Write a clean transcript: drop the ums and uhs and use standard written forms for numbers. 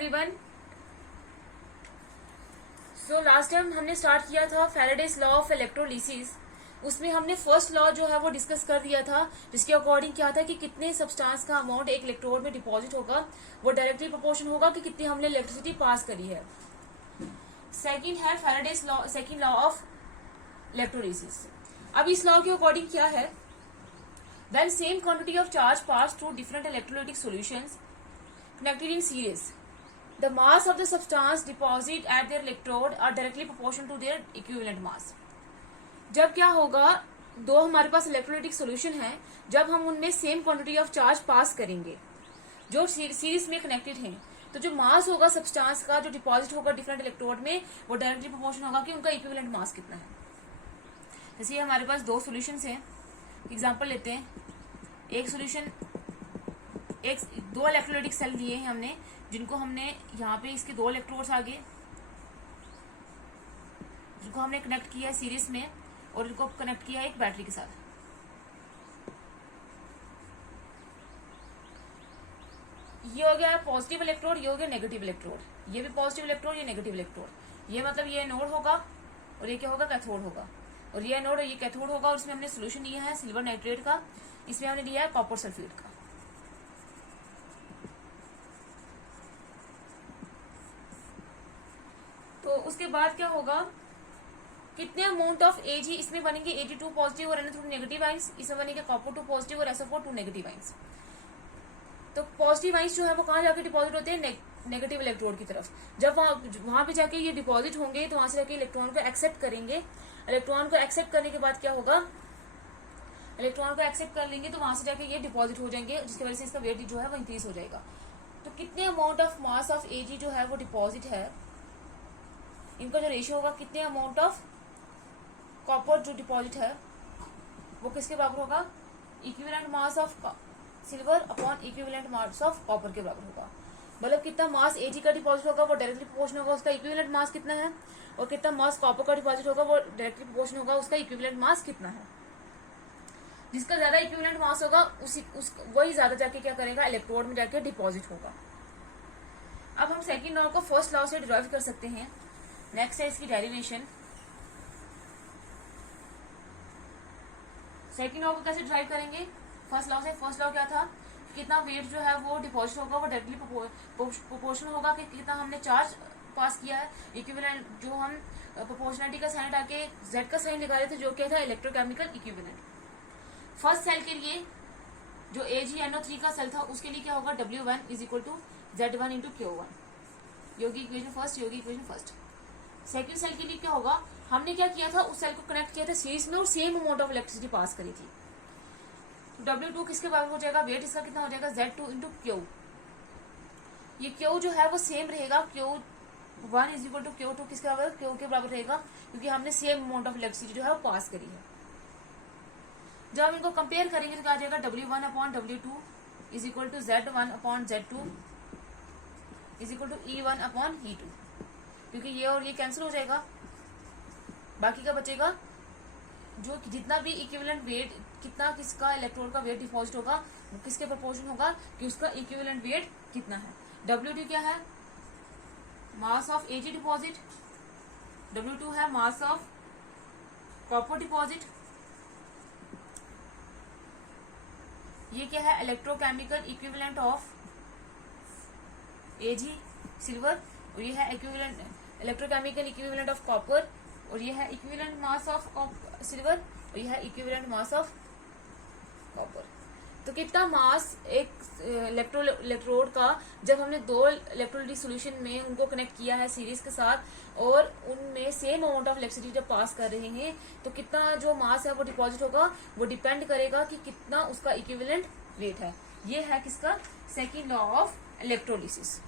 Everyone. So last time हमने start किया था फैराडेज लॉ ऑफ इलेक्ट्रोलिसिस। उसमें हमने फर्स्ट लॉ जो है वो डिस्कस कर दिया था, जिसके अकॉर्डिंग क्या था कि कितने सब्सटेंस का अमाउंट एक इलेक्ट्रोड में डिपॉजिट होगा वो डायरेक्टली प्रोपोर्शन होगा कि कितनी हमने इलेक्ट्रिसिटी पास करी है। सेकंड है Faraday's law, second law of electrolysis. अब इस लॉ के अकॉर्डिंग क्या है, when same quantity of charge pass through different electrolytic solutions connected in series, the mass of the substance deposit at their electrode are directly proportional to their equivalent mass। जब क्या होगा, दो हमारे पास electrolytic solution है, जब हम उनमें same quantity of charge पास करेंगे जो सीरीज में कनेक्टेड हैं, तो जो मास होगा सब्सटेंस का जो डिपॉजिट होगा डिफरेंट इलेक्ट्रोड में, वो डायरेक्टली प्रोपोर्शन होगा कि उनका इक्विवेलेंट मास कितना है। जैसे हमारे पास दो सोल्यूशंस हैं, एग्जांपल लेते हैं। एक सोल्यूशन, दो इलेक्ट्रोलाइटिक सेल दिए हैं हमने, जिनको हमने यहाँ पे इसके दो इलेक्ट्रोड्स आगे, जिनको हमने कनेक्ट किया है सीरीज में, और इनको कनेक्ट किया है एक बैटरी के साथ। ये हो गया पॉजिटिव इलेक्ट्रोड, ये हो गया नेगेटिव इलेक्ट्रोड। ये भी पॉजिटिव इलेक्ट्रोड, ये नेगेटिव इलेक्ट्रोड। ये मतलब ये एनोड होगा और ये क्या होगा, कैथोड होगा। और ये एनोड और ये कैथोड होगा, और इसमें हमने सोल्यूशन लिया है सिल्वर नाइट्रेट का, इसमें हमने लिया है कॉपर सल्फेट का। तो उसके बाद क्या होगा, कितने अमाउंट ऑफ एजी इसमें बनेंगे, Ag2 पॉजिटिव और Na2 नेगेटिव आइंस, इसमें बनेंगे कॉपर 2 पॉजिटिव और SO4 2 नेगेटिव आइंस। तो पॉजिटिव आइंस जो है वो कहाँ जाके डिपॉजिट होते हैं, नेगेटिव इलेक्ट्रोड की तरफ। जब वहां पे जाके ये डिपॉजिट होंगे तो वहां से जाके इलेक्ट्रॉन को एक्सेप्ट करेंगे। इलेक्ट्रॉन को एक्सेप्ट करने के बाद क्या होगा, इलेक्ट्रॉन को एक्सेप्ट कर लेंगे तो वहां से जाके ये डिपॉजिट हो जाएंगे, जिसकी वजह से इसका वेट जो है वो इंक्रीज हो जाएगा। तो कितने amount of mass of Ag जो है वो डिपॉजिट है, इनका जो रेशियो होगा, कितने अमाउंट ऑफ कॉपर जो डिपॉजिट है वो किसके बराबर होगा, equivalent mass of silver upon equivalent mass of copper के बराबर होगा। मतलब कितना मास Ag का डिपॉजिट होगा वो डायरेक्टली प्रोपोर्शन होगा उसका इक्विवेलेंट मास कितना है, और कितना मास कॉपर का डिपॉजिट होगा वो डायरेक्टली प्रोपोर्शन होगा उसका इक्विवेलेंट मास कितना है। जिसका ज्यादा इक्विवेलेंट मास होगा वही ज्यादा जाके क्या करेगा, इलेक्ट्रोड में जाके डिपॉजिट होगा। अब हम सेकंड लॉ को फर्स्ट लॉ से डिराइव कर सकते हैं। नेक्स्ट है इसकी डेरिवेशन। सेकंड लॉ को कैसे डिराइव करेंगे, फर्स्ट लॉ से। फर्स्ट लॉ क्या था, कितना वेट जो है वो डिपॉजिट होगा वो डायरेक्टली प्रोपोर्शनल होगा कि कितना हमने चार्ज पास किया है। इक्विवेलेंट जो हम प्रोपोर्शनलिटी का साइन आके Z का साइन निकाले थे, जो क्या था, इलेक्ट्रोकेमिकल इक्विवेलेंट। फर्स्ट सेल के लिए जो AgNO3 का सेल था उसके लिए क्या होगा, W1 is equal to Z1 into Q1। योगी इक्वेशन फर्स्ट, योगी इक्वेशन फर्स्ट। सेकंड सेल के लिए क्या होगा, हमने क्या किया था, उस सेल को कनेक्ट किया था सीरीज में और same amount of electricity pass करी थी। W2 किसके बराबर हो जाएगा, वेट इसका कितना हो जाएगा, Z2 इंटू Q। ये Q जो है वो सेम रहेगा, Q1 is equal to Q2 किसके बराबर, Q के बराबर रहेगा, क्योंकि हमने सेम अमाउंट ऑफ इलेक्ट्रिसिटी जो है वो पास करी है। जब हम इनको कंपेयर करेंगे तो क्या आ जाएगा, W1 upon W2 is equal to Z1 upon Z2 is equal to E1 upon E2। क्योंकि ये और ये कैंसिल हो जाएगा, बाकी का बचेगा जो जितना भी इक्विवेलेंट वेट, कितना किसका इलेक्ट्रोड का वेट डिपॉजिट होगा वो किसके प्रोपोर्शन होगा कि उसका इक्विवेलेंट वेट कितना है। W2 क्या है, mass of Ag deposit, W2 है मास ऑफ कॉपर डिपॉजिट, ये क्या है, electrochemical equivalent of Ag silver, और ये है equivalent electrochemical equivalent of copper, और ये है इक्विवेलेंट मास ऑफ सिल्वर, और ये है इक्विवेलेंट मास ऑफ कॉपर। तो कितना मास एक इलेक्ट्रोड का, जब हमने दो इलेक्ट्रोलाइटिक सॉल्यूशन में उनको कनेक्ट किया है सीरीज के साथ और उनमें सेम अमाउंट ऑफ इलेक्ट्रिसिटी जब पास कर रहे हैं, तो कितना जो मास है वो डिपॉजिट होगा वो डिपेंड करेगा कि कितना उसका इक्विवेलेंट वेट है। ये है किसका, सेकंड लॉ ऑफ इलेक्ट्रोलिसिस।